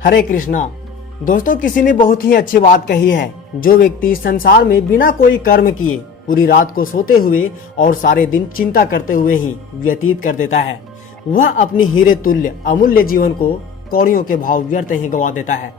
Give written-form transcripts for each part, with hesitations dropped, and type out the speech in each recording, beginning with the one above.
हरे कृष्णा। दोस्तों, किसी ने बहुत ही अच्छी बात कही है। जो व्यक्ति संसार में बिना कोई कर्म किए पूरी रात को सोते हुए और सारे दिन चिंता करते हुए ही व्यतीत कर देता है, वह अपनी हीरे तुल्य अमूल्य जीवन को कौड़ियों के भाव व्यर्थ ही गवा देता है।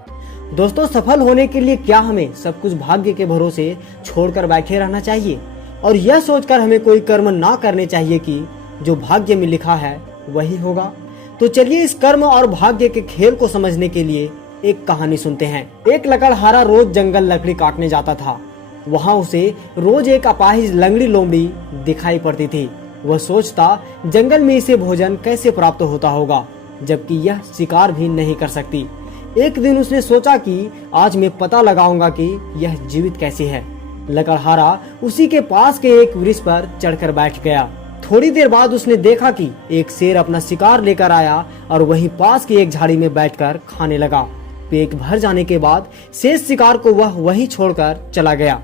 दोस्तों, सफल होने के लिए क्या हमें सब कुछ भाग्य के भरोसे छोड़कर बैठे रहना चाहिए और यह सोचकर हमें कोई कर्म ना करने चाहिए कि जो भाग्य में लिखा है वही होगा? तो चलिए इस कर्म और भाग्य के खेल को समझने के लिए एक कहानी सुनते हैं। एक लकड़हारा रोज जंगल लकड़ी काटने जाता था। वहाँ उसे रोज एक अपाहिज लंगड़ी लोमड़ी दिखाई पड़ती थी। वह सोचता जंगल में इसे भोजन कैसे प्राप्त होता होगा, जबकि यह शिकार भी नहीं कर सकती। एक दिन उसने सोचा कि आज मैं पता लगाऊंगा कि यह जीवित कैसी है। लकड़हारा उसी के पास के एक वृक्ष पर चढ़कर बैठ गया। थोड़ी देर बाद उसने देखा कि एक शेर अपना शिकार लेकर आया और वहीं पास की एक झाड़ी में बैठकर खाने लगा। पेट भर जाने के बाद शेष शिकार को वह वहीं छोड़कर चला गया।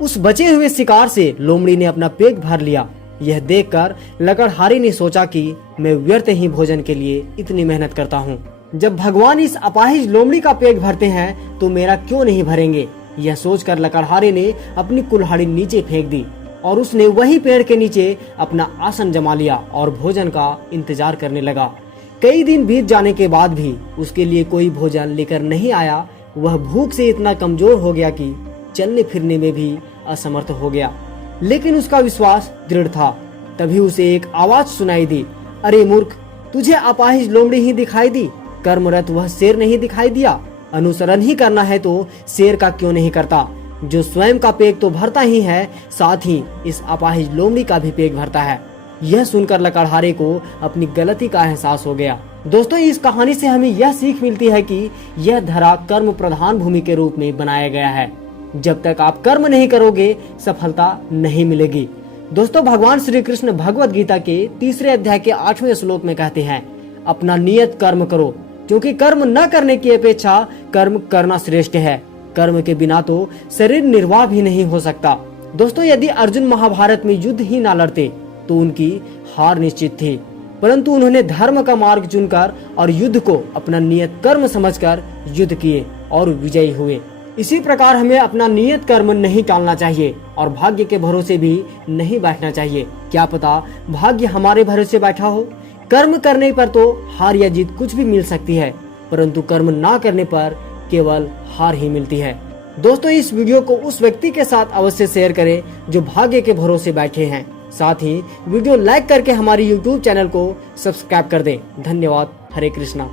उस बचे हुए शिकार से लोमड़ी ने अपना पेट भर लिया। यह देखकर लकड़हारे ने सोचा कि मैं व्यर्थ ही भोजन के लिए इतनी मेहनत करता हूँ। जब भगवान इस अपाहिज लोमड़ी का पेट भरते हैं तो मेरा क्यों नहीं भरेंगे? यह सोचकर लकड़हारे ने अपनी कुल्हाड़ी नीचे फेंक दी और उसने वही पेड़ के नीचे अपना आसन जमा लिया और भोजन का इंतजार करने लगा। कई दिन बीत जाने के बाद भी उसके लिए कोई भोजन लेकर नहीं आया। वह भूख से इतना कमजोर हो गया कि चलने फिरने में भी असमर्थ हो गया, लेकिन उसका विश्वास दृढ़ था। तभी उसे एक आवाज सुनाई दी, अरे मूर्ख, तुझे अपाहिज लोमड़ी ही दिखाई दी, कर्मरत वह शेर नहीं दिखाई दिया? अनुसरण ही करना है तो शेर का क्यों नहीं करता, जो स्वयं का पेट तो भरता ही है, साथ ही इस अपाहिज लोमड़ी का भी पेट भरता है। यह सुनकर लकड़हारे को अपनी गलती का एहसास हो गया। दोस्तों, इस कहानी से हमें यह सीख मिलती है कि यह धरा कर्म प्रधान भूमि के रूप में बनाया गया है। जब तक आप कर्म नहीं करोगे सफलता नहीं मिलेगी। दोस्तों, भगवान श्री कृष्ण भगवत गीता के 3 अध्याय के 8वें श्लोक में कहते हैं, अपना नियत कर्म करो, क्योंकि कर्म न करने की अपेक्षा कर्म करना श्रेष्ठ है। कर्म के बिना तो शरीर निर्वाह भी नहीं हो सकता। दोस्तों, यदि अर्जुन महाभारत में युद्ध ही ना लड़ते तो उनकी हार निश्चित थी, परंतु उन्होंने धर्म का मार्ग चुनकर और युद्ध को अपना नियत कर्म समझकर युद्ध किए और विजयी हुए। इसी प्रकार हमें अपना नियत कर्म नहीं टालना चाहिए और भाग्य के भरोसे भी नहीं बैठना चाहिए। क्या पता भाग्य हमारे भरोसे बैठा हो। कर्म करने पर तो हार या जीत कुछ भी मिल सकती है, परंतु कर्म ना करने पर केवल हार ही मिलती है। दोस्तों, इस वीडियो को उस व्यक्ति के साथ अवश्य शेयर करें जो भाग्य के भरोसे बैठे हैं। साथ ही वीडियो लाइक करके हमारी YouTube चैनल को सब्सक्राइब कर दें। धन्यवाद। हरे कृष्णा।